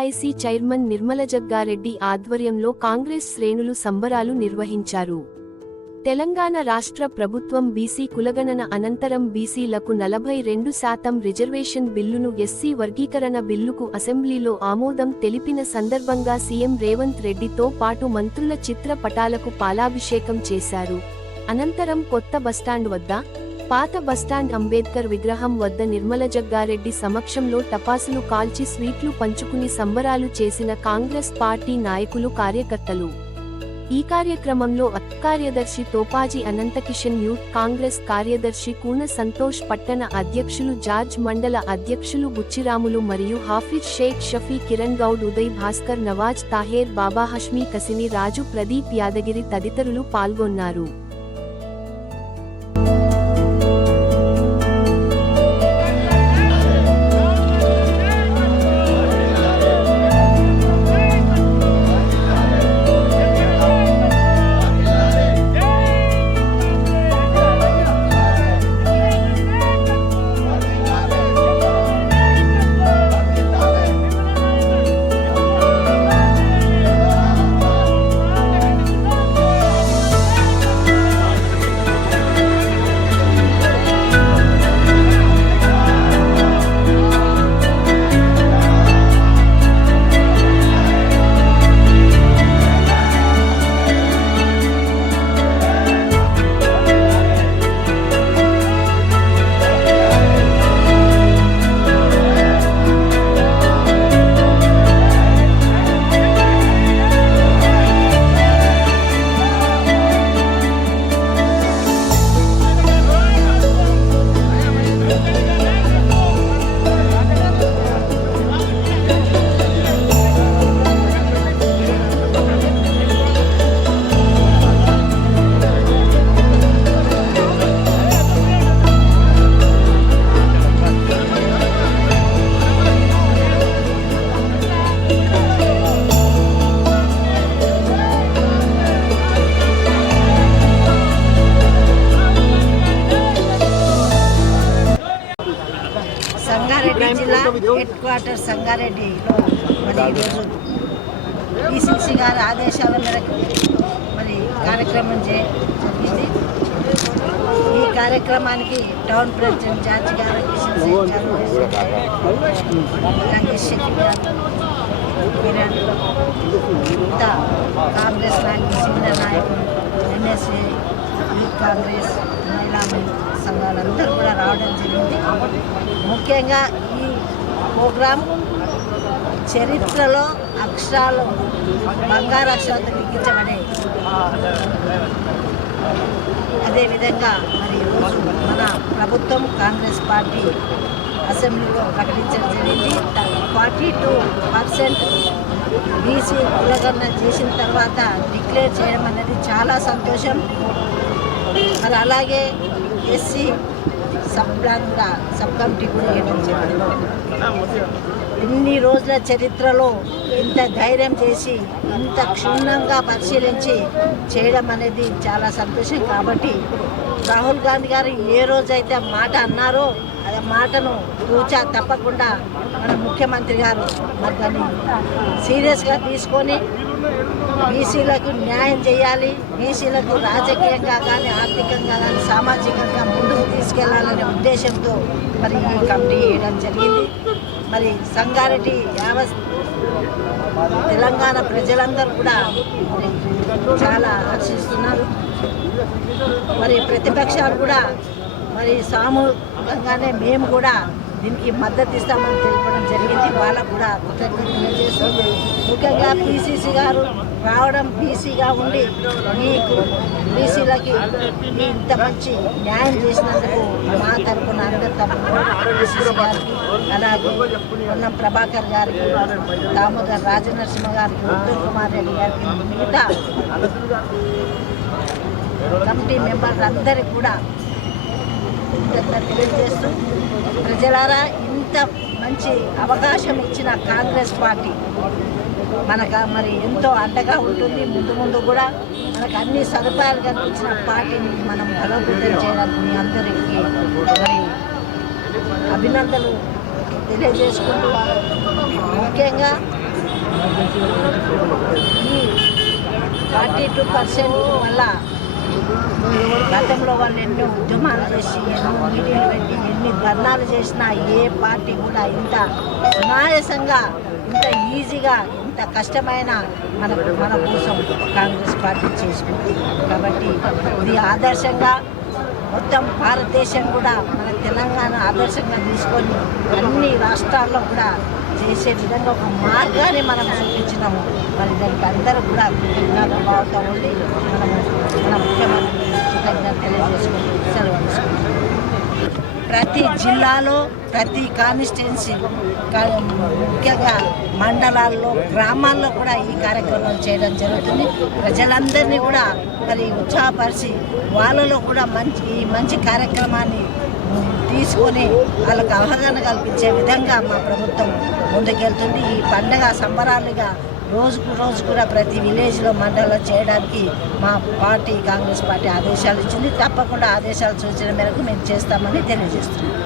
ఏఐసీఐసి chairman Nirmala Jaggareddy ఆధ్వర్యంలో కాంగ్రెస్ శ్రేణులు సంబరాలు నిర్వహించారు. తెలంగాణ రాష్ట్ర ప్రభుత్వం బీసీ కులగణన అనంతరం బీసీలకు నలభై రెండు శాతం రిజర్వేషన్ బిల్లును ఎస్సీ వర్గీకరణ బిల్లుకు అసెంబ్లీలో ఆమోదం తెలిపిన సందర్భంగా సీఎం రేవంత్ రెడ్డితో పాటు మంత్రుల చిత్ర పటాలకు పాలాభిషేకం చేశారు. అనంతరం కొత్త బస్టాండ్ వద్ద పాత బస్టాండ్ అంబేద్కర్ విగ్రహం వద్ద నిర్మల జగ్గారెడ్డి సమక్షంలో టపాసులు కాల్చి స్వీట్లు పంచుకుని సంబరాలు చేసిన కాంగ్రెస్ పార్టీ నాయకులు కార్యకర్తలు. ఈ కార్యక్రమంలో కార్యదర్శి తోపాజీ అనంతకిషన్ యూత్ కాంగ్రెస్ కార్యదర్శి కూన సంతోష్ పట్టణ అధ్యక్షులు జార్జ్ మండల అధ్యక్షులు బుచ్చిరాములు మరియు హాఫిజ్ షేక్ షఫీ కిరణ్ గౌడ్ ఉదయ్ భాస్కర్ నవాజ్ తాహేర్ బాబా హష్మీ కసిని రాజు ప్రదీప్ యాదగిరి తదితరులు పాల్గొన్నారు. సంగారెడ్డి జిల్లా హెడ్ క్వార్టర్ సంగారెడ్డిలో మరి ఈరోజు డిసిసి గారి ఆదేశాల మేరకు మరి కార్యక్రమం చే జరిగింది. ఈ కార్యక్రమానికి టౌన్ ప్రెసిడెంట్ జార్జి గారు కిషన్ సింగ్ గారు శెట్టి గారు ఇంత కాంగ్రెస్ నాయకులు సీనియర్ నాయకులు ఎన్ఎస్ఏ కాంగ్రెస్ మహిళా సంఘాలందరూ కూడా రావడం జరిగింది. ముఖ్యంగా ఈ ప్రోగ్రాం చరిత్రలో అక్షరాలు బంగారు అక్షరాలతో లిఖించబడే అదేవిధంగా మరి ఈరోజు మన ప్రభుత్వం కాంగ్రెస్ పార్టీ అసెంబ్లీలో ప్రకటించడం జరిగింది. ఫార్టీ టూ పర్సెంట్ బీసీ కులగణన చేసిన తర్వాత డిక్లేర్ చేయడం అనేది చాలా సంతోషం. మరి అలాగే ఎస్సీ సబ్ ప్లాన్ కూడా సబ్ కమిటీ కూడా వేయడం ఇన్ని రోజుల చరిత్రలో ఇంత ధైర్యం చేసి ఇంత క్షుణ్ణంగా పరిశీలించి చేయడం అనేది చాలా సంతోషం. కాబట్టి రాహుల్ గాంధీ గారు ఏ రోజైతే మాట అన్నారో ఆ మాటను తూచా తప్పకుండా మన ముఖ్యమంత్రి గారు మరి దాన్ని సీరియస్గా తీసుకొని బీసీలకు న్యాయం చేయాలి బీసీలకు రాజకీయంగా కానీ ఆర్థికంగా కానీ సామాజికంగా ముందుకు తీసుకెళ్ళాలనే ఉద్దేశంతో మరి ఈ కమిటీ వేయడం జరిగింది. మరి సంగారెడ్డి యావత్ తెలంగాణ ప్రజలందరూ కూడా చాలా హర్షిస్తున్నారు మరి ప్రతిపక్షాలు కూడా మరి సామూహికంగానే మేము కూడా దీనికి మద్దతు ఇస్తామని తెలపడం జరిగింది. వాళ్ళకు కూడా కృతజ్ఞతలు ముఖ్యంగా పీసీసీ గారు రావడం బీసీగా ఉండి మీకు బీసీలకి ఇంత మంచి న్యాయం చేసినందుకు మా తరపున అందరి తరపున పీసీసీ గారికి అలాగే పొన్నం ప్రభాకర్ గారికి దామోదర్ రాజనరసింహ గారికి ఉత్తమ్ కుమార్ రెడ్డి గారికి మిగతా కమిటీ మెంబర్లు అందరికీ కూడా తెలియజేస్తూ ప్రజలారా ఇంత మంచి అవకాశం ఇచ్చిన కాంగ్రెస్ పార్టీ మనకు మరి ఎంతో అండగా ఉంటుంది. ముందు ముందు కూడా మనకు అన్ని సదుపాయాలు కల్పించిన పార్టీని మనం బలోపేతం చేయడానికి మీ అందరికీ మరి అభినందనలు తెలియజేసుకుంటూ ముఖ్యంగా ఈ ఫార్టీ టూ పర్సెంట్ వల్ల గతంలో వాళ్ళు ఎన్నో ఉద్యమాలు చేసి ఎన్నో మీటింగ్లు పెట్టి ఎన్ని ధర్నాలు చేసినా ఏ పార్టీ కూడా ఇంత సునాయాసంగా ఇంత ఈజీగా ఇంత కష్టమైన మన మన కోసం కాంగ్రెస్ పార్టీ చేసుకుంది. కాబట్టి ఇది ఆదర్శంగా మొత్తం భారతదేశం కూడా మన తెలంగాణ ఆదర్శంగా తీసుకొని అన్ని రాష్ట్రాల్లో కూడా చేసే విధంగా ఒక మార్గాన్ని మనం చూపించినాము. మరి దానికి అందరూ కూడా కృతజ్ఞత భావంతో ఉండి మన ముఖ్యమంత్రి కృతజ్ఞత తెలియజేసుకుంటూ సెలవు తీసుకుంటాం ప్రతి జిల్లాలో ప్రతి కాన్స్టిట్యున్సీ ముఖ్యంగా మండలాల్లో గ్రామాల్లో కూడా ఈ కార్యక్రమం చేయడం జరుగుతుంది. ప్రజలందరినీ కూడా మరి ఉత్సాహపరిచి వాళ్ళలో కూడా మంచి ఈ మంచి కార్యక్రమాన్ని తీసుకొని వాళ్ళకు అవగాహన కల్పించే విధంగా మా ప్రభుత్వం ముందుకెళ్తుంది. ఈ పండగ సంబరాలుగా రోజుకు రోజు కూడా ప్రతి విలేజ్లో మండలంలో చేయడానికి మా పార్టీ కాంగ్రెస్ పార్టీ ఆదేశాలు ఇచ్చింది. తప్పకుండా ఆదేశాలు సూచన మేరకు మేము చేస్తామని తెలియజేస్తున్నాం.